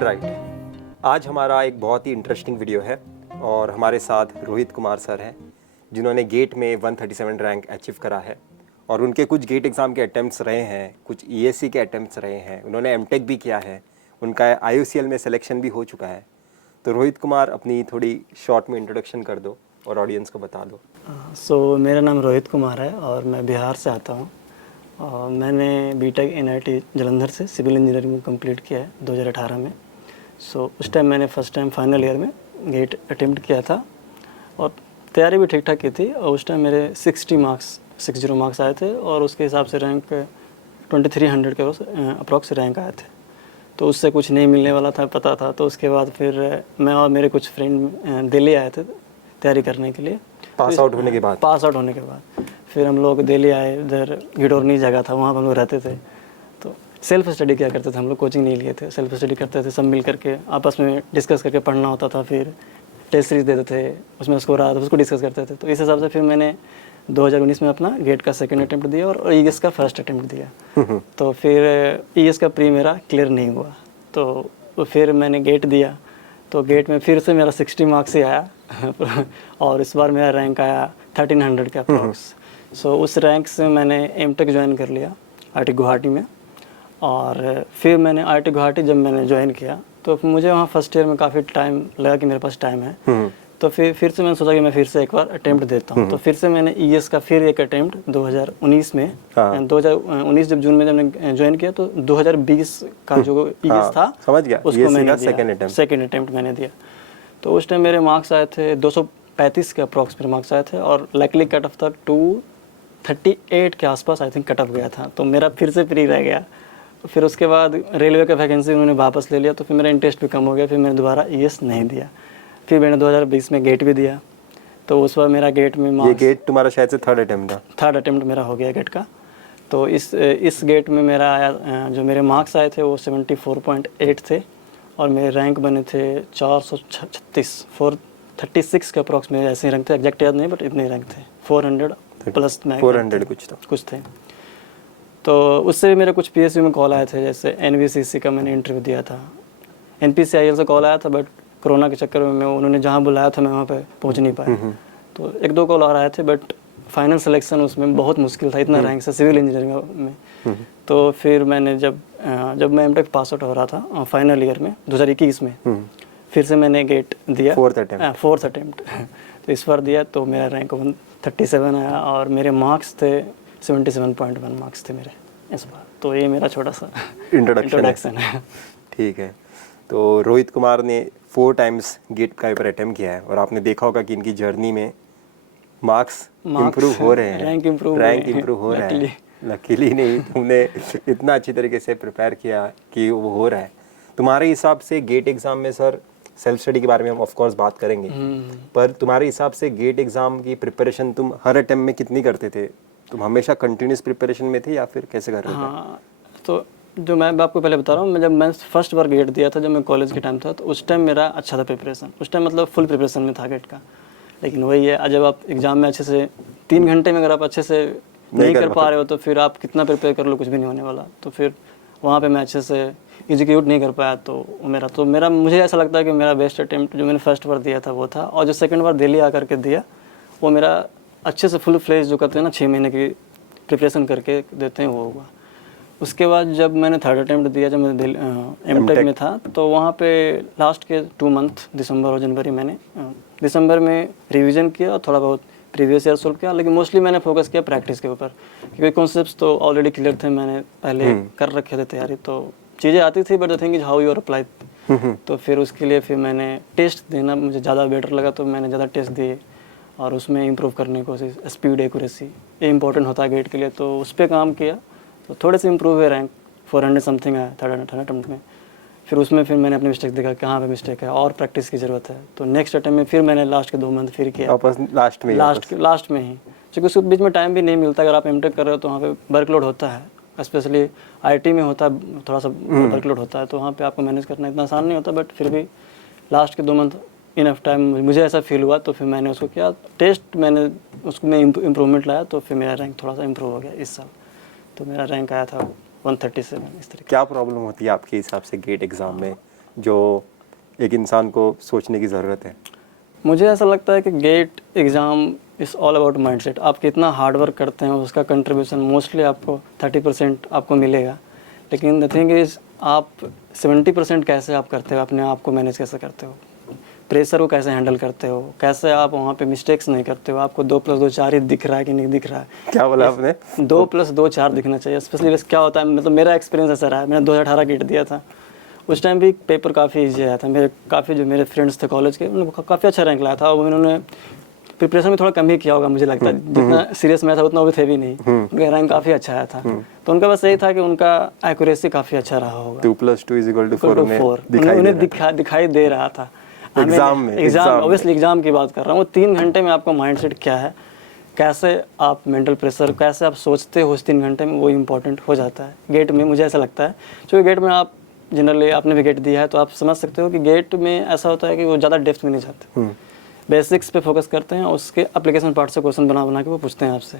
Right, आज हमारा एक बहुत ही इंटरेस्टिंग वीडियो है और हमारे साथ रोहित कुमार सर हैं जिन्होंने गेट में 137 रैंक अचीव करा है और उनके कुछ गेट एग्ज़ाम के अटैम्प्ट्स रहे हैं, कुछ ईएससी के अटैम्प्ट्स रहे हैं, उन्होंने एमटेक भी किया है, उनका आईयूसीएल में सिलेक्शन भी हो चुका है। तो रोहित कुमार, अपनी थोड़ी शॉर्ट में इंट्रोडक्शन कर दो और ऑडियंस को बता दो। मेरा नाम रोहित कुमार है और मैं बिहार से आता हूँ। मैंने बीटेक एनआईटी जालंधर से सिविल इंजीनियरिंग में कंप्लीट किया है 2018 में। उस टाइम मैंने फर्स्ट टाइम फाइनल ईयर में गेट अटेम्प्ट किया था और तैयारी भी ठीक ठाक की थी और उस टाइम मेरे 60 मार्क्स आए थे और उसके हिसाब से रैंक 2300 के अप्रॉक्स रैंक आए थे। तो उससे कुछ नहीं मिलने वाला था, पता था। तो उसके बाद फिर मैं और मेरे कुछ फ्रेंड दिल्ली आए थे तैयारी करने के लिए। पास आउट होने के बाद फिर हम लोग दिल्ली आए। इधर गिडोरनी जगह था, वहाँ पर हम लोग रहते थे। तो सेल्फ स्टडी किया करते थे हम लोग, कोचिंग नहीं लिए थे, सेल्फ स्टडी करते थे। सब मिल करके आपस में डिस्कस करके पढ़ना होता था। फिर टेस्ट सीरीज देते थे, उसमें स्कोर आता था, उसको डिस्कस करते थे। तो इस हिसाब से फिर मैंने 2019 में अपना गेट का सेकंड अटेम्प्ट दिया और ईएस का फर्स्ट अटेम्प्ट दिया। तो फिर ईएस का प्री मेरा क्लियर नहीं हुआ, तो फिर मैंने गेट दिया। तो गेट में फिर से मेरा 60 मार्क्स ही आया और इस बार मेरा रैंक आया 1300 के अप्रॉक्स। उस रैंक से मैंने एमटेक ज्वाइन कर लिया आईटी गुवाहाटी में। और फिर मैंने आईटी गुवाहाटी जब मैंने ज्वाइन किया तो मुझे वहाँ फर्स्ट ईयर में काफ़ी टाइम लगा कि मेरे पास टाइम है। तो फिर से मैंने सोचा कि मैं फिर से एक बार अटेम्प्ट देता हूँ। तो फिर से मैंने ईएस का फिर एक अटेम्प्ट 2019 में 2019 जब जून में जब मैंने ज्वाइन किया तो 2020 का जो ईएस था समझ गया, उसको मैंने दिया, सेकेंड अटेम्प्ट मैंने दिया। तो उस टाइम मेरे मार्क्स आए थे 235 के अप्रॉक्स मेरे मार्क्स आए थे और लाइकली कट ऑफ था 238 के आसपास आई थिंक कट ऑफ गया था। तो मेरा फिर से प्री रह गया। फिर उसके बाद रेलवे का वैकेंसी उन्होंने वापस ले लिया, तो फिर मेरा इंटरेस्ट भी कम हो गया। फिर मैंने दोबारा ईएस नहीं दिया। फिर मैंने 2020 में गेट भी दिया। तो उस बार मेरा गेट में ये गेट तुम्हारा शायद से थर्ड अटेम्प्ट मेरा हो गया गेट का। तो इस गेट में मेरा आया, जो मेरे मार्क्स आए थे वो 74.8 थे और मेरे रैंक बने थे 436 436 के अप्रॉक्स मेरे ऐसे रैंक थे, एग्जैक्ट याद नहीं बट इतने रैंक थे। 400 प्लस 400 कुछ थे। तो उससे भी मेरे कुछ पीएसयू में कॉल आए थे, जैसे एनवीसीसी का मैंने इंटरव्यू दिया था, एनपीसीआईएल से कॉल आया था, बट कोरोना के चक्कर में उन्होंने जहाँ बुलाया था मैं वहाँ पे पहुँच नहीं पाया। तो एक दो कॉल आ रहे थे बट फाइनल सिलेक्शन उसमें बहुत मुश्किल था, इतना रैंक से सिविल इंजीनियरिंग में। तो फिर मैंने जब मैं एमटेक पास आउट हो रहा था फाइनल ईयर में 2021 में, फिर से मैंने गेट दिया, फोर्थ अटेम्प्ट। तो इस बार दिया तो मेरा रैंक 137 आया और मेरे मार्क्स थे 77.1 मार्क्स थे मेरे इस बार। तो ये मेरा छोटा सा इंट्रोडक्शन है। ठीक है। तो रोहित कुमार ने 4 टाइम्स गेट का पेपर अटेम्प्ट किया है और आपने देखा होगा कि इनकी जर्नी में मार्क्स इम्प्रूव हो रहे हैं, रैंक इम्प्रूव हो रहा है। लकीली नहीं, तुमने इतना अच्छी तरीके से प्रिपेयर किया कि वो हो रहा है। तुम्हारे हिसाब से गेट एग्ज़ाम में, सर सेल्फ स्टडी के बारे में हम ऑफ कोर्स बात करेंगे, पर तुम्हारे हिसाब से गेट एग्ज़ाम की प्रिपरेशन तुम हर अटेम्प्ट में कितनी करते थे? तुम हमेशा कंटिन्यूस प्रिपरेशन में थे या फिर कैसे कर रहे थे? हाँ, तो जो मैं आपको पहले बता रहा हूँ, जब मैं फर्स्ट बार गेट दिया था, जब मैं कॉलेज के टाइम था, तो उस टाइम मेरा अच्छा था प्रिपरेशन। उस टाइम मतलब फुल प्रिपरेशन में था गेट का। लेकिन वही है, जब आप एग्ज़ाम में अच्छे से 3 घंटे में अगर आप अच्छे से नहीं कर पा रहे हो तो फिर आप कितना प्रिपेयर कर लो, कुछ भी नहीं होने वाला। तो फिर वहाँ पे मैं अच्छे से एग्जीक्यूट नहीं कर पाया। तो मेरा मुझे ऐसा लगता है कि मेरा बेस्ट अटेम्प्ट जो मैंने फर्स्ट बार दिया था वो था, और जो सेकंड बार दिल्ली आकर के दिया वो मेरा अच्छे से फुल फ्लेज जो करते हैं ना 6 महीने की प्रिपरेशन करके देते हैं वो हुआ। उसके बाद जब मैंने थर्ड अटेम्प्ट दिया, जब मैं एमटेक में था, तो वहाँ पे लास्ट के 2 मंथ दिसंबर और जनवरी मैंने दिसंबर में रिवीजन किया और थोड़ा बहुत प्रीवियस ईयर सोल्व किया। लेकिन मोस्टली मैंने फोकस किया प्रैक्टिस के ऊपर, क्योंकि कॉन्सेप्ट्स तो ऑलरेडी क्लियर थे, मैंने पहले कर रखे थे तैयारी, तो चीज़ें आती थी। But the thing is how you are apply. तो फिर उसके लिए फिर मैंने टेस्ट देना मुझे ज़्यादा बेटर लगा, तो मैंने ज़्यादा टेस्ट दिए और उसमें इम्प्रूव करने की कोशिश। स्पीड, एक्यूरेसी ये इंपॉर्टेंट होता है गेट के लिए, तो उस पर काम किया। तो थोड़े से इम्प्रूव हुए, रैंक 400 समथिंग आया थर्ड अटेम्प्ट में। फिर उसमें फिर मैंने अपनी मिस्टेक देखा, कहाँ पे मिस्टेक है और प्रैक्टिस की ज़रूरत है। तो नेक्स्ट अटेम्प्ट में फिर मैंने लास्ट के 2 मंथ फिर किया, लास्ट में ही, क्योंकि उसके बीच में टाइम भी नहीं मिलता। अगर आप एमटेक कर रहे हो तो वहाँ पे वर्कलोड होता है, स्पेशली आईटी में होता है, थोड़ा सा वर्कलोड होता है, तो वहाँ पे आपको मैनेज करना इतना आसान नहीं होता। बट फिर भी लास्ट के 2 मंथ इनफ टाइम मुझे ऐसा फील हुआ, तो फिर मैंने उसको किया टेस्ट, मैंने उसको में इम्प्रूवमेंट लाया, तो फिर मेरा रैंक थोड़ा सा इम्प्रूव हो गया इस साल। तो मेरा रैंक आया था 137 इस तरीके। क्या प्रॉब्लम होती है आपके हिसाब से गेट एग्ज़ाम में जो एक इंसान को सोचने की ज़रूरत है? मुझे ऐसा लगता है कि GATE exam is all about mindset. आप कितना हार्ड वर्क करते हैं उसका कंट्रीब्यूशन मोस्टली आपको 30% आपको मिलेगा, लेकिन द थिंग इज़ आप 70% कैसे आप करते हो, अपने आप को मैनेज कैसे करते हो, प्रेशर को कैसे हैंडल करते हो, कैसे आप वहाँ पे मिस्टेक्स नहीं करते हो, आपको 2 + 2 4 ही दिख रहा है कि नहीं दिख रहा है। क्या बोला आपने? 2 + 2 4 दिखना चाहिए। स्पेशली बस क्या होता है, मतलब मेरा एक्सपीरियंस ऐसा रहा है, मैंने 2018 गेट दिया था, उस टाइम भी पेपर काफ़ी ईजी आया था। जो मेरे फ्रेंड्स थे कॉलेज के, उन्होंने काफ़ी अच्छा रैंक लाया था और उन्होंने प्रिपरेशन में थोड़ा कम ही किया होगा मुझे लगता है, जितना सीरियस मैं था उतना वो थे भी नहीं, उनका रैंक काफ़ी अच्छा आया था। तो उनका बस यही था कि उनका एक्यूरेसी काफ़ी अच्छा रहा होगा। 2 + 2 = 4 उन्हें दिखाई दे रहा था एग्जाम ऑब्वियसली एग्जाम की बात कर रहा हूँ। 3 घंटे में आपका माइंडसेट क्या है, कैसे आप मेंटल प्रेशर कैसे आप सोचते हो उस 3 घंटे में, वो इम्पोर्टेंट हो जाता है गेट में। मुझे ऐसा लगता है क्योंकि गेट में आप जनरली आपने भी गेट दिया है तो आप समझ सकते हो कि गेट में ऐसा होता है कि वो ज़्यादा डेप्थ में नहीं जाते, बेसिक्स पे फोकस करते हैं, उसके एप्लीकेशन पार्ट से क्वेश्चन बना के वो पूछते हैं आपसे।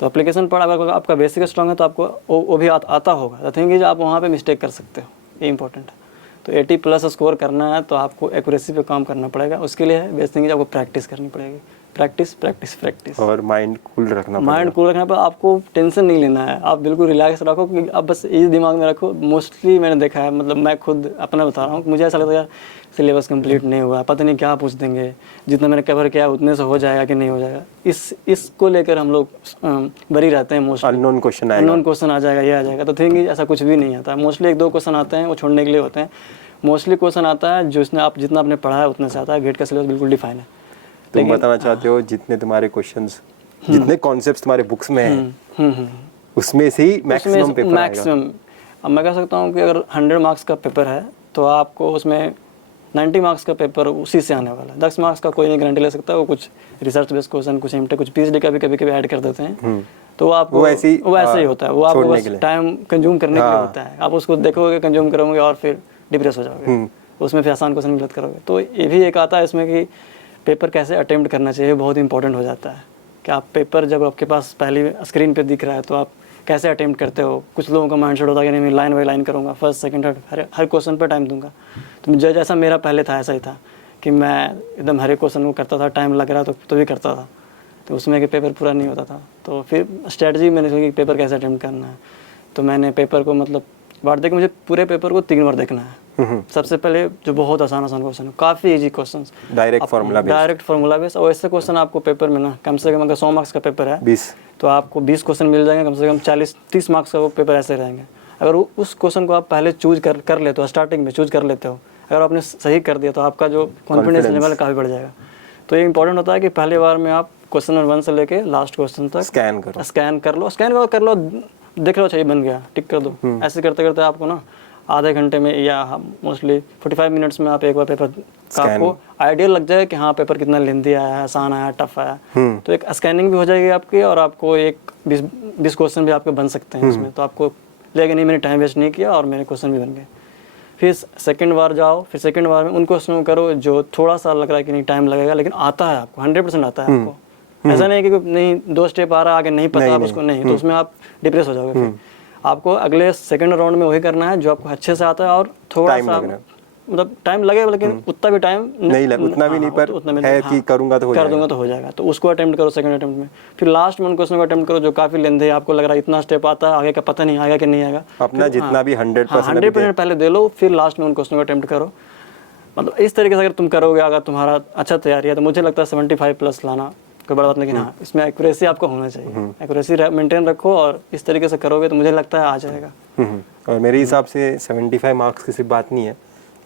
तो एप्लीकेशन पार्ट अगर आपका बेसिक स्ट्रॉन्ग है तो आपको वो भी आता होगा। द थिंग इज आप वहाँ पे मिस्टेक कर सकते हो, ये इंपॉर्टेंट है। तो 80+ स्कोर करना है तो आपको एक्यूरेसी पे काम करना पड़ेगा। उसके लिए बेस्ट थिंग इज आपको प्रैक्टिस करनी पड़ेगी, प्रैक्टिस और माइंड कूल रखना पर आपको टेंशन नहीं लेना है, आप बिल्कुल रिलैक्स रखो कि आप बस ये दिमाग में रखो। मोस्टली मैंने देखा है, मतलब मैं खुद अपना बता रहा हूँ, मुझे ऐसा लगता है यार सिलेबस कंप्लीट नहीं हुआ, पता नहीं क्या पूछ देंगे, जितना मैंने कवर किया उतने से हो जाएगा कि नहीं हो जाएगा, इसको लेकर हम लोग बरी रहते हैं। मोस्टली अननोन क्वेश्चन आ जाएगा, ये आ जाएगा। तो थिंग ऐसा कुछ भी नहीं आता है। मोस्टली 1-2 क्वेश्चन आते हैं वो छोड़ने के लिए होते हैं। मोस्टली क्वेश्चन आता है जो आप जितना आपने पढ़ा है उतने से आता है। गेट का सिलेबस बिल्कुल डिफाइन है। तुम बताना चाहते हो जितने तुम्हारे क्वेश्चंस, जितने कॉन्सेप्ट्स तुम्हारे बुक्स में हैं, उसमें से ही मैक्सिमम पेपर आएगा। अब मैं कह सकता हूँ कि अगर 100 मार्क्स का पेपर है तो आपको उसमें 90 मार्क्स का पेपर उसी से आने वाला है। 10 मार्क्स का कोई नहीं गारंटी ले सकता। वो कुछ रिसर्च बेस्ड क्वेश्चन, कुछ एमटेक, कुछ पीएचडी का भी कभी ऐड कर देते हैं। तो आपको वो ऐसे ही होता है, वो आपको बस टाइम कंज्यूम करने के लिए होता है। आप उसको देखोगे, कंज्यूम करोगे और फिर डिप्रेस हो जाओगे, उसमें फिर आसान क्वेश्चन गलत करोगे। तो ये भी एक आता है इसमें कि पेपर कैसे अटेम्प्ट करना चाहिए, बहुत इंपॉर्टेंट हो जाता है कि आप पेपर जब आपके पास पहली स्क्रीन पे दिख रहा है तो आप कैसे अटेम्प्ट करते हो। कुछ लोगों का माइंडसेट होता है कि नहीं मैं लाइन बाई लाइन करूँगा, फर्स्ट सेकंड थर्ड हर क्वेश्चन पे टाइम दूंगा। तो जैसा मेरा पहले था ऐसा ही था कि मैं एकदम हर एक क्वेश्चन को करता था, टाइम लग रहा तो भी करता था, तो उसमें कि पेपर पूरा नहीं होता था। तो फिर स्ट्रेटजी मैंने सोची कि पेपर कैसे अटेम्प्ट करना है। तो मैंने पेपर को मतलब बांट दे कि मुझे पूरे पेपर को 3 बार देखना है। सबसे पहले जो बहुत आसान क्वेश्चन है, काफ़ी easy question, direct formula base. और ऐसे क्वेश्चन आपको पेपर में ना कम से कम अगर 100 मार्क्स का पेपर है 20 तो आपको 20 क्वेश्चन मिल जाएंगे, कम से कम 40-30 मार्क्स का वो पेपर ऐसे रहेंगे। अगर उस क्वेश्चन को आप पहले चूज कर लेते हो, स्टार्टिंग में चूज कर लेते हो, अगर आपने सही कर दिया तो आपका जो कॉन्फिडेंस लेवल काफ़ी बढ़ जाएगा। तो ये इंपॉर्टेंट होता है कि पहली बार में आप क्वेश्चन नंबर 1 से लेके लास्ट क्वेश्चन तक स्कैन कर लो, देख लो, चाहिए बन गया, टिक कर दो। ऐसे करते करते आपको ना आधे घंटे में या मोस्टली 45 मिनट्स में आप एक बार पेपर का आपको आइडिया लग जाए कि हाँ पेपर कितना लेंथी आया है, आसान आया, टफ आया। तो एक स्कैनिंग भी हो जाएगी आपकी और आपको एक 20 क्वेश्चन भी आपके बन सकते हैं इसमें। तो आपको लगेगा नहीं मैंने टाइम वेस्ट नहीं किया और मेरे क्वेश्चन भी बन गए। फिर सेकंड बार जाओ, फिर सेकंड बार में उन क्वेश्चनों को करो जो थोड़ा सा लग रहा है कि नहीं टाइम लगेगा, लेकिन आता है आपको, 100% आता है आपको। ऐसा नहीं कि नहीं 2 स्टेप आ रहा है आगे नहीं पता आप उसको, नहीं तो उसमें आप डिप्रेस हो जाओगे। फिर आपको अगले सेकंड राउंड में वही करना है जो आपको अच्छे से आता है और थोड़ा सा मतलब टाइम लगेगा, लेकिन उतना भी टाइम नहीं उतना भी नहीं, पर है कि करूंगा तो कर दूंगा तो हो जाएगा। तो उसको अटेम्प्ट करो सेकंड अटेम्प्ट में। फिर लास्ट में उन क्वेश्चन को अटेम्प्ट करो जो काफी लेंथी है, आपको लग रहा है इतना स्टेप आता है, आगे का पता नहीं आएगा कि नहीं आएगा। अपना जितना भी 100% पहले दे लो, फिर लास्ट में उन क्वेश्चन को अटेम्प्ट करो। मतलब इस तरीके से अगर तुम करोगे, अगर तुम्हारा अच्छा तैयारी है तो मुझे लगता है 75+ लाना कोई बड़ा बात नहीं। हाँ, इसमें एक्यूरेसी आपको होना चाहिए, एक्यूरेसी मेंटेन रखो और इस तरीके से करोगे तो मुझे लगता है आ जाएगा। और मेरे हिसाब से 75 मार्क्स की सिर्फ बात नहीं है,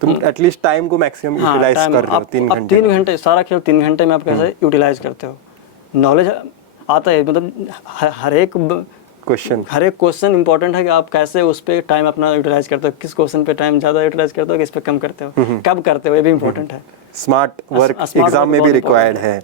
तुम एटलीस्ट टाइम को मैक्सिमम यूटिलाइज कर रहे हो। 3 घंटे सारा खेल 3 घंटे में आप कैसे यूटिलाइज करते हो। नॉलेज आता है, मतलब हर एक क्वेश्चन इंपॉर्टेंट है कि आप कैसे उस पर टाइम अपना यूटिलाइज करते हो, किस क्वेश्चन पे टाइम ज़्यादा यूटिलाइज करते हो, किस पे कम करते हो, कब करते हो, ये भी इंपॉर्टेंट है। स्मार्ट वर्क एग्जाम में भी रिक्वायर्ड है।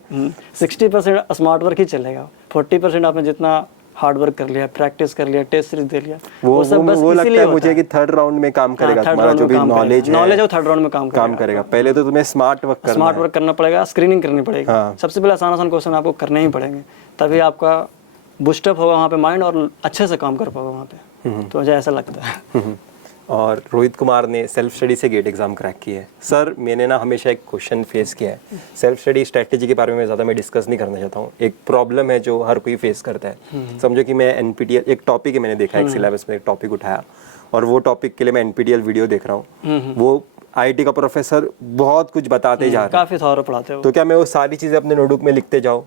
60% स्मार्ट वर्क ही चलेगा, 40% आपने जितना हार्ड वर्क कर लिया, प्रैक्टिस कर लिया, टेस्ट सीरीज दे लिया, वो सब बस वो लगता है मुझे कि थर्ड राउंड में काम करेगा। तुम्हारा जो भी नॉलेज है वो थर्ड राउंड में काम करेगा। पहले तो तुम्हें स्मार्ट वर्क करना पड़ेगा, स्क्रीनिंग करनी पड़ेगी। सबसे पहले आसान क्वेश्चन आपको करने ही पड़ेंगे, तभी आपका बूस्टअप होगा वहाँ पे माइंड और अच्छे से काम कर पाओगे वहाँ पे। तो मुझे ऐसा लगता है। और रोहित कुमार ने सेल्फ स्टडी से गेट एग्ज़ाम क्रैक किया है। सर मैंने ना हमेशा एक क्वेश्चन फेस किया है, सेल्फ स्टडी स्ट्रैटेजी के बारे में ज़्यादा मैं डिस्कस नहीं करना चाहता हूँ। एक प्रॉब्लम है जो हर कोई फेस करता है। समझो कि मैं NPTEL एक टॉपिक है, मैंने देखा एक सिलेबस में एक टॉपिक उठाया और वो टॉपिक के लिए मैं NPTEL वीडियो देख रहा हूँ, वो IIT का प्रोफेसर बहुत कुछ बताते जा रहे हैं, काफ़ी थॉरो पढ़ाते हो। तो क्या मैं वो सारी चीज़ें अपने नोटबुक में लिखते जाऊँ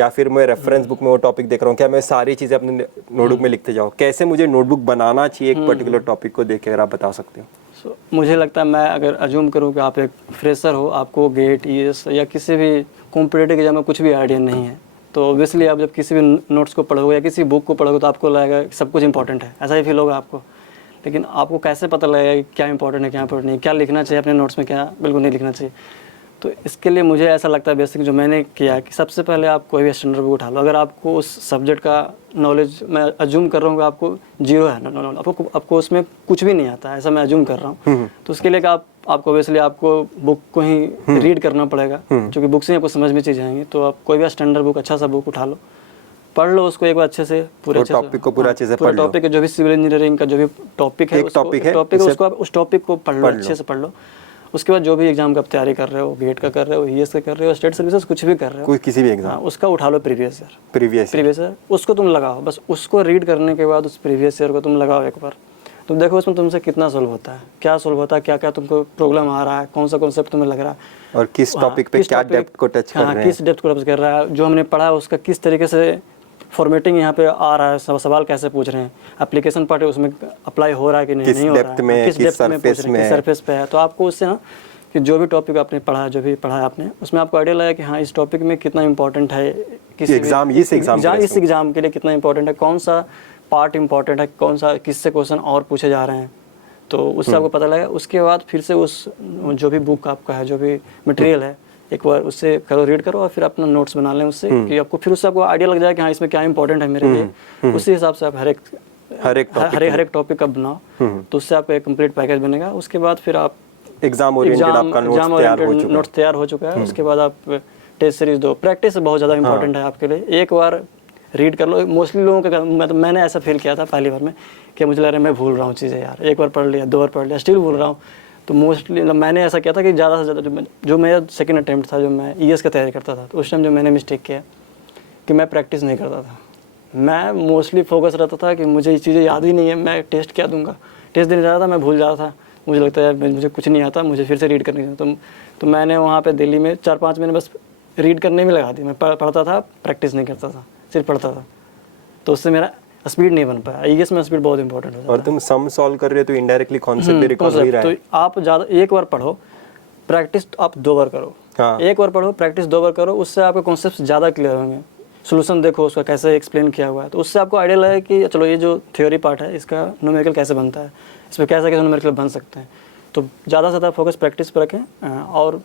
या फिर मैं रेफरेंस बुक में वो टॉपिक देख रहा हूँ, क्या मैं सारी चीज़ें अपने नोटबुक में लिखते जाऊँ? कैसे मुझे नोटबुक बनाना चाहिए एक पर्टिकुलर टॉपिक को देख के, अगर आप बता सकते हो। मुझे लगता है, मैं अगर अज्यूम करूँ कि आप एक फ्रेशर हो, आपको गेट ES या किसी भी कॉम्पिटेटिव एग्जाम में कुछ भी आइडिया नहीं है, तो ऑब्वियसली आप जब किसी भी नोट्स को पढ़ोगे या किसी बुक को पढ़ोगे तो आपको लगेगा कि सब कुछ इंपॉर्टेंट है, ऐसा ही फील होगा आपको। लेकिन आपको कैसे पता लगेगा कि क्या इंपॉर्टेंट है, क्या इंपॉर्टेंट नहीं, क्या लिखना चाहिए अपने नोट्स में, क्या बिल्कुल नहीं लिखना चाहिए। तो इसके लिए मुझे ऐसा लगता है बेसिक जो मैंने किया कि सबसे पहले आप कोई भी स्टैंडर्ड बुक उठा लो। अगर आपको उस सब्जेक्ट का नॉलेज, मैं अज्यूम कर रहा हूँ कि आपको जीरो है, आपको उसमें कुछ भी नहीं आता है, ऐसा मैं अज्यूम कर रहा हूँ, तो उसके लिए आपको ऑब्वियसली आपको बुक को ही रीड करना पड़ेगा, क्योंकि बुक से आपको समझ में चीज़ें आएंगी। तो आप कोई भी स्टैंडर्ड बुक, अच्छा सा बुक उठा लो, पढ़ लो उसको एक बार अच्छे से, पूरे टॉपिक को पूरा अच्छे से पढ़ लो। टॉपिक जो भी सिविल इंजीनियरिंग का जो भी टॉपिक है, उसको आप उस टॉपिक को पढ़ लो, अच्छे से पढ़ लो। उसके बाद जो भी एग्जाम का आप तैयारी कर रहे हो, गेट का कर रहे हो, ES का कर रहे हो, स्टेट सर्विसेज कुछ भी कर रहे हो, कोई किसी भी एग्जाम, उसका उठा लो प्रीवियस ईयर, उसको तुम लगाओ। बस उसको रीड करने के बाद उस प्रीवियस ईयर को तुम लगाओ एक बार, तुम देखो उसमें तुमसे कितना सोल्व होता है, क्या सोल्व होता है, क्या क्या तुमको प्रॉब्लम आ रहा है, कौन सा कॉन्सेप्ट तुम्हें लग रहा है, और किस टॉपिक पे क्या डेप्थ को टच कर रहे हैं, किस डेप्थ को टच कर रहा है, जो हमने पढ़ा है उसका किस तरीके से फॉर्मेटिंग यहाँ पे आ रहा है, सवाल कैसे पूछ रहे हैं, एप्लीकेशन पार्ट है उसमें अप्लाई हो रहा है कि नहीं हो रहा है, किस डेप्थ में पूछ रहे हैं, किस सरफेस पे है। तो आपको उससे ना कि जो भी टॉपिक आपने पढ़ा है, जो भी पढ़ा है आपने, उसमें आपको आइडिया लगा कि हाँ इस टॉपिक में कितना इंपॉर्टेंट है, किसी एग्जाम इस एग्जाम के लिए कितना इंपॉर्टेंट है, कौन सा पार्ट इंपॉर्टेंट है, कौन सा किससे क्वेश्चन और पूछे जा रहे हैं, तो उससे आपको पता लगा। उसके बाद फिर से उस जो भी बुक आपका है, जो भी मटेरियल है, एक बार उससे करो, रीड करो और फिर अपना नोट्स बना लें उससे, कि आपको फिर उससे आपको आइडिया लग जाए कि हाँ इसमें क्या इंपॉर्टेंट है मेरे लिए। उसी हिसाब से आप हर एक टॉपिक का बनाओ, तो उससे आपका एक कंप्लीट पैकेज बनेगा। उसके बाद फिर आप एग्जाम ओरिएंटेड आपका नोट्स तैयार हो चुका है। उसके बाद आप टेस्ट सीरीज दो। प्रैक्टिस बहुत ज़्यादा इंपॉर्टेंट है आपके लिए। एक बार रीड कर लो। मोस्टली लोगों का मैंने ऐसा फील किया था पहली बार में कि मुझे लग रहा है मैं भूल रहा हूँ चीज़ें यार, एक बार पढ़ लिया, 2 बार पढ़ लिया, स्टिल भूल रहा हूँ। तो मोस्टली मैंने ऐसा किया था कि ज़्यादा से ज़्यादा जो मेरा सेकंड अटेम्प्ट था, जो मैं ES का तैयारी करता था, तो उस टाइम जो मैंने मिस्टेक किया कि मैं प्रैक्टिस नहीं करता था। मैं मोस्टली फोकस रहता था कि मुझे ये चीज़ें याद ही नहीं है, मैं टेस्ट क्या दूंगा, टेस्ट देने जा रहा था, मैं भूल जा रहा था, मुझे लगता है यार मुझे कुछ नहीं आता, मुझे फिर से रीड करनी है। तो मैंने वहाँ पे दिल्ली में 4-5 महीने बस रीड करने में लगा दी। मैं पढ़ता था, प्रैक्टिस नहीं करता था, सिर्फ पढ़ता था। तो उससे मेरा स्पीड नहीं बन पाया। ES में स्पीड बहुत इंपॉर्टेंट है। और तुम सम सॉल्व कर रहे हो तो इनडायरेक्टली कॉन्सेप्ट भी रिकॉल हो रहा है। तो आप ज़्यादा एक बार पढ़ो, प्रैक्टिस आप 2 बार करो। हाँ। एक बार पढ़ो, प्रैक्टिस 2 बार करो, उससे आपके कॉन्सेप्ट ज़्यादा क्लियर होंगे। सोल्यूशन देखो उसका कैसे एक्सप्लेन किया हुआ है, तो उससे आपको आइडिया लगे कि चलो ये जो थ्योरी पार्ट है इसका न्यूमेरिकल कैसे बनता है, इस पर कैसे कैसे न्यूमेरिकल बन सकते हैं। तो ज़्यादा से ज़्यादा फोकस प्रैक्टिस पर रखें और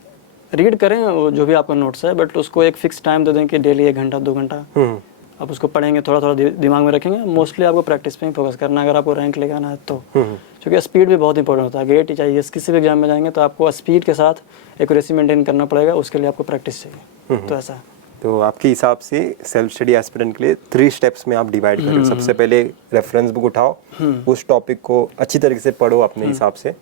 रीड करें वो जो भी आपका नोट्स है, बट उसको एक फिक्स टाइम दे दें कि डेली 1 घंटा 2 घंटा आप उसको पढ़ेंगे, थोड़ा थोड़ा दिमाग में रखेंगे। मोस्टली आपको प्रैक्टिस पे ही फोकस करना है अगर आपको रैंक लेगाना है तो, क्योंकि स्पीड भी बहुत इंपॉर्टेंट होता है। गेट चाहिए, किसी भी एग्जाम में जाएंगे तो आपको स्पीड के साथ एक्यूरेसी मेंटेन करना पड़ेगा, उसके लिए आपको प्रैक्टिस चाहिए। तो ऐसा है। तो आपके हिसाब से सेल्फ स्टडी एस्पिरेंट के लिए 3 स्टेप्स में आप डिवाइड करें। सबसे पहले रेफरेंस बुक उठाओ, उस टॉपिक को अच्छी तरीके से पढ़ो अपने हिसाब से,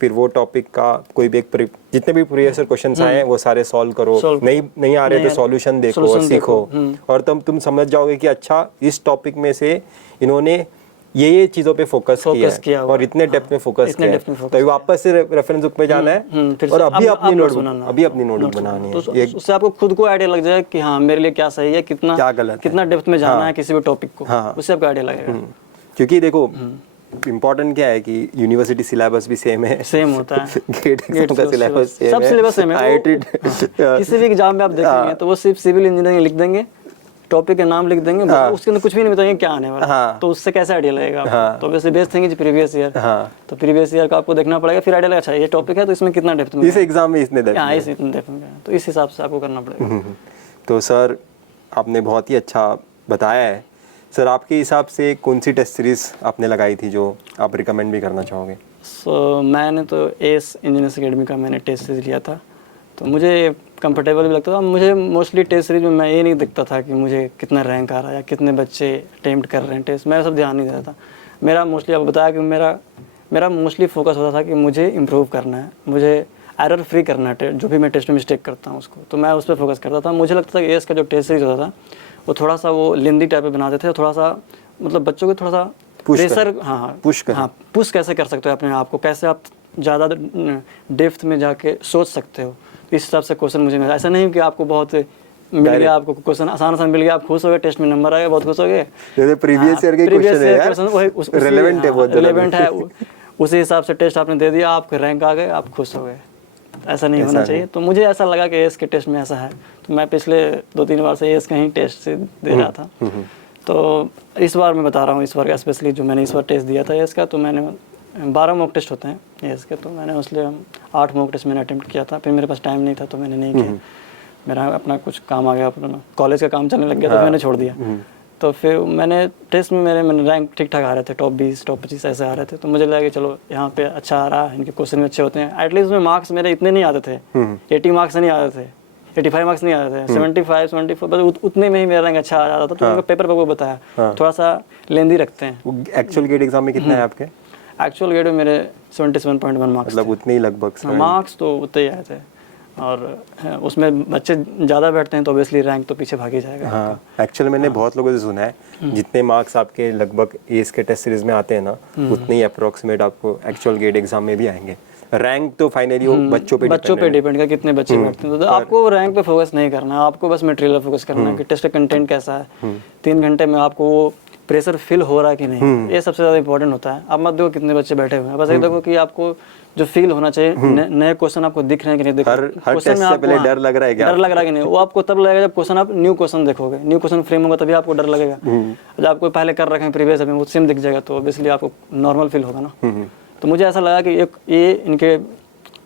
फिर वो टॉपिक का कोई भी एक जितने भी प्रीवियस क्वेश्चंस आए हैं वो सारे सॉल्व करो, नहीं आ रहे तो सॉल्यूशन देखो और सीखो, और तुम समझ जाओगे कि अच्छा इस टॉपिक में से इन्होंने ये चीजों पे फोकस किया और इतने डेप्थ में फोकस किया है, तो वापस से रेफरेंस बुक में जाना है और अभी अपनी नोटबुक बनानी है। उससे आपको खुद को आइडिया लग जाए कि हाँ मेरे लिए क्या सही है, कितना गलत, कितना डेप्थ में जाना है किसी भी टॉपिक को, उससे आपको आइडिया लगेगा। क्योंकि देखो इम्पोर्टेंट क्या है कि यूनिवर्सिटी सिलेबस भी सेम होता है, गेट एग्जाम का सिलेबस सब सिलेबस सेम है। किसी भी एग्जाम में आप देखेंगे तो वो सिर्फ सिविल इंजीनियरिंग लिख देंगे, टॉपिक का नाम लिख देंगे, उसके अंदर कुछ भी नहीं बताएंगे क्या आने वाला, तो उससे कैसे आइडिया लगेगा। तो वैसे best thing is previous year, तो प्रीवियस ईयर का आपको देखना पड़ेगा, फिर आइडिया लगा अच्छा ये टॉपिक है तो इसमें कितना डेप्थ में, इस एग्जाम में इतने डेप्थ में, तो इस हिसाब से आपको करना पड़ेगा। तो सर आपने बहुत ही अच्छा बताया है। सर आपके हिसाब से कौन सी टेस्ट सीरीज आपने लगाई थी जो आप रिकमेंड भी करना चाहोगे? मैंने तो एस इंजीनियर्स अकेडमी का मैंने टेस्ट सीरीज लिया था, तो मुझे कंफर्टेबल भी लगता था। मुझे मोस्टली टेस्ट सीरीज में मैं ये नहीं देखता था कि मुझे कितना रैंक आ रहा है या कितने बच्चे अटेम्प्ट कर रहे हैं टेस्ट, मैं सब ध्यान नहीं देता था। मेरा मोस्टली आपको बताया कि मेरा मेरा मोस्टली फोकस होता था कि मुझे इम्प्रूव करना है, मुझे एरर फ्री करना है, जो भी मैं टेस्ट में मिस्टेक करता हूँ उसको, तो मैं उस पर फोकस करता था। मुझे लगता था कि एएस का जो टेस्ट सीरीज होता था वो थोड़ा सा वो लेंदी टाइप में बनाते थे, थोड़ा सा मतलब बच्चों को थोड़ा सा प्रेशर, पुश कैसे कर सकते हो अपने आप को, कैसे आप ज़्यादा डेप्थ में जाके सोच सकते हो, इस हिसाब से क्वेश्चन मुझे मिला। ऐसा नहीं कि आपको बहुत मिल गया, आपको क्वेश्चन आसान मिल गया, आप खुश हो गए, टेस्ट में नंबर आ गया, बहुत खुश हो गए, प्रीवियस ईयर के क्वेश्चन है यार, रिलेवेंट है, बहुत रिलेवेंट है, उसी हिसाब से टेस्ट आपने दे दिया, आपके रैंक आ गए, आप खुश हो गए। ऐसा नहीं होना चाहिए। तो मुझे ऐसा लगा कि एएस के टेस्ट में ऐसा है, तो मैं पिछले 2-3 बार से एएस का ही टेस्ट से दे रहा था। तो इस बार मैं बता रहा हूँ, इस बार स्पेशली जो मैंने इस बार टेस्ट दिया था एएस का, तो मैंने 12 मॉक टेस्ट होते हैं एएस के, तो मैंने उसलिए 8 मॉक टेस्ट मैंने अटेम्प्ट किया था। फिर मेरे पास टाइम नहीं था तो मैंने नहीं किया, मेरा अपना कुछ काम आ गया, अपना कॉलेज का काम चलने लग गया, तो मैंने छोड़ दिया। तो फिर मैंने टेस्ट में मैंने रैंक ठीक ठाक आ रहे थे, टॉप 20 टॉप 25 ऐसे आ रहे थे, तो मुझे लगा कि चलो यहाँ पे अच्छा आ रहा है, इनके क्वेश्चन भी अच्छे होते हैं। एटलीस्ट में मार्क्स मेरे इतने नहीं आते थे, 80 मार्क्स नहीं आते थे, 85 मार्क्स नहीं आते थे, 75 74 बस उतने में ही मेरा रैंक अच्छा आ जाता था। तो उनको पेपर पर वो बताया थोड़ा सा लेंदी रखते हैं। एक्चुअल गेट एग्जाम में कितना है आपके? एक्चुअल गेट में मेरे 77.1 मार्क्स, मतलब उतने ही लगभग मार्क्स तो उतने ही आए थे। और उसमें बच्चे ज़्यादा बैठते हैं तो ऑब्वियसली रैंक तो पीछे भाग ही जाएगा। हाँ, एक्चुअली मैंने बहुत लोगों से सुना है जितने मार्क्स आपके लगभग एएस के टेस्ट सीरीज में आते हैं ना, उतने ही अप्रोक्सीमेट आपको एक्चुअल गेट एग्जाम में भी आएंगे। रैंक तो फाइनली वो बच्चों पे डिपेंड है कितने बच्चे बैठते हैं। तो आपको रैंक पे फोकस नहीं करना है, आपको बस मटेरियल फोकस करना है कि टेस्ट का कंटेंट कैसा है, 3 घंटे में आपको वो प्रेशर फील हो रहा है कि नहीं, ये सबसे ज़्यादा इंपॉर्टेंट होता है। आप मत देखो कितने बच्चे बैठे हुए हैं, बस ये देखो कि आपको जो फील होना चाहिए, नए क्वेश्चन आपको दिख रहे हैं कि नहीं। देखो क्वेश्चन में आपको डर लग रहा है क्या? डर लग रहा है कि नहीं, वो आपको तब लगेगा जब क्वेश्चन आप न्यू क्वेश्चन देखोगे, न्यू क्वेश्चन फ्रेम होगा तभी आपको डर लगेगा। जब आपको पहले कर रखे हैं प्रीवियस में वो सेम दिख जाएगा तो ऑब्वियसली आपको नॉर्मल फील होगा ना। तो मुझे ऐसा लगा कि ये इनके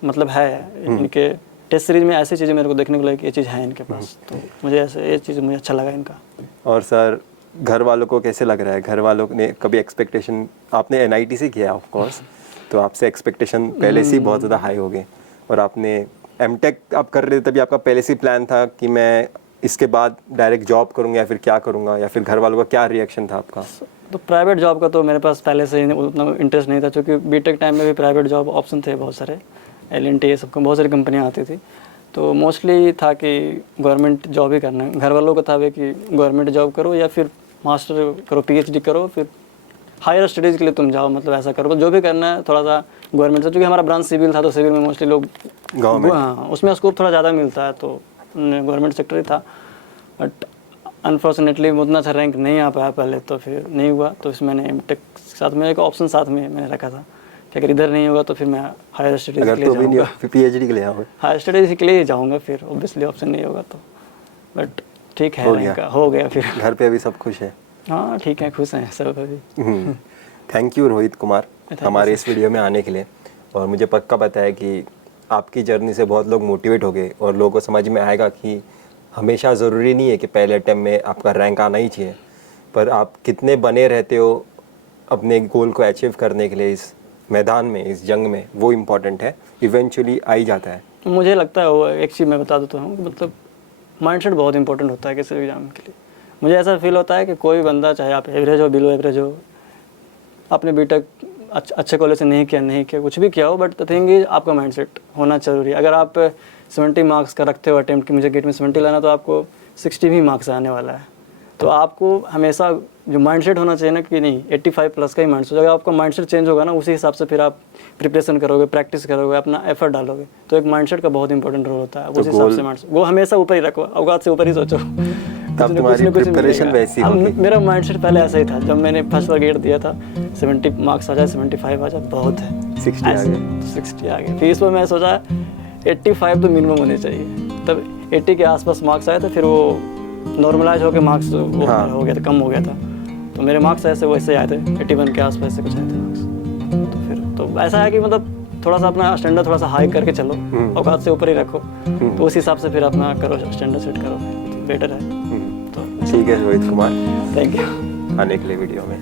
मतलब है, इनके टेस्ट सीरीज में ऐसी चीज़ें मेरे को देखने को लगी कि ये चीज़ है इनके पास, तो मुझे ऐसे ये चीज़ मुझे अच्छा लगा इनका। और सर घर वालों को कैसे लग रहा है? घर वालों ने कभी एक्सपेक्टेशन, आपने एनआईटी से किया ऑफ कोर्स, तो आपसे एक्सपेक्टेशन पहले से ही बहुत ज़्यादा हाई हो गए, और आपने एमटेक आप कर रहे थे तभी आपका पहले से प्लान था कि मैं इसके बाद डायरेक्ट जॉब करूँगा या फिर क्या करूँगा, या फिर घर वालों का क्या रिएक्शन था आपका? तो प्राइवेट जॉब का तो मेरे पास पहले से ही उतना इंटरेस्ट नहीं था, क्योंकि बीटेक टाइम में भी प्राइवेट जॉब ऑप्शन थे बहुत सारे, LNT ये सब बहुत सारी कंपनियाँ आती थी। तो मोस्टली था कि गवर्नमेंट जॉब ही करना है। घर वालों का था भी कि गवर्नमेंट जॉब करो या फिर मास्टर करो, PhD करो, फिर हायर स्टडीज़ के लिए तुम जाओ, मतलब ऐसा करो, जो भी करना है थोड़ा सा गवर्नमेंट से। क्योंकि हमारा ब्रांच सिविल था तो सिविल में मोस्टली लोग हाँ उसमें स्कोप थोड़ा ज़्यादा मिलता है, तो गवर्नमेंट सेक्टर ही था। बट अनफॉर्चुनेटली उतना अच्छा रैंक नहीं आ पाया पहले, तो फिर नहीं हुआ। तो इसमें मैंने एमटेक साथ में एक ऑप्शन साथ में मैंने रखा था कि अगर इधर नहीं होगा तो फिर मैं हायर स्टडीज़ के लिए जाऊँगा, PhD के लिए जाऊँगा, हायर स्टडीज़ के लिए ही जाऊँगा फिर ऑब्वियसली ऑप्शन नहीं होगा तो। बट ठीक है, हो गया फिर। घर पे अभी सब खुश है? हाँ ठीक है, खुश हैं सब अभी। थैंक यू रोहित कुमार हमारे इस वीडियो में आने के लिए। और मुझे पक्का पता है कि आपकी जर्नी से बहुत लोग मोटिवेट हो गए और लोगों को समझ में आएगा कि हमेशा ज़रूरी नहीं है कि पहले अटेम्प्ट में आपका रैंक आना ही चाहिए, पर आप कितने बने रहते हो अपने गोल को अचीव करने के लिए इस मैदान में, इस जंग में, वो इम्पॉर्टेंट है, इवेंचुअली आ ही जाता है। मुझे लगता है वो एक चीज़ मैं बता देता हूँ, मतलब माइंडसेट बहुत इंपॉर्टेंट होता है किसी एग्जाम के लिए। मुझे ऐसा फील होता है कि कोई बंदा, चाहे आप एवरेज हो, बिलो एवरेज हो, आपने बीटेक अच्छे कॉलेज से नहीं किया कुछ भी किया हो, बट द थिंग इज आपका माइंडसेट होना ज़रूरी है। अगर आप 70 मार्क्स का रखते हो अटेम्प्ट कि मुझे गेट में 70 लाना, तो आपको 60 भी मार्क्स आने वाला है। तो आपको हमेशा जो माइंडसेट होना चाहिए ना कि नहीं 85 प्लस का ही माइंडसेट। अगर आपका माइंडसेट चेंज होगा ना, उसी हिसाब से फिर आप प्रिपरेशन करोगे, प्रैक्टिस करोगे, अपना एफर्ट डालोगे। तो एक माइंडसेट का बहुत इंपॉर्टेंट रोल होता है। उस हिसाब से माइंडसेट वो हमेशा ऊपर ही रखो, औकात से ऊपर ही सोचो, तब तुम्हारी प्रिपरेशन वैसी होगी। मेरा माइंडसेट पहले ऐसा ही था। जब मैंने फर्स्ट बार गेट दिया था 70 मार्क्स आ जाए, 75 आ जाए, बहुत है, 60 आ गए। फिर इस पर मैं सोचा 85 तो मिनिमम होने चाहिए। तब 80 के आसपास मार्क्स आए थे, फिर वो नॉर्मलाइज होकर मार्क्स हो गया था, कम हो गया था। तो मेरे मार्क्स ऐसे वैसे आए थे, 81 के आसपास से कुछ आए थे मार्क्स। तो फिर तो ऐसा है कि मतलब थोड़ा सा अपना स्टैंडर्ड थोड़ा सा हाई करके चलो, औकात से ऊपर ही रखो, तो उस हिसाब से फिर अपना करो, स्टैंडर्ड सेट करो, तो बेटर है। तो ठीक है रोहित कुमार, थैंक यू आने के लिए वीडियो में।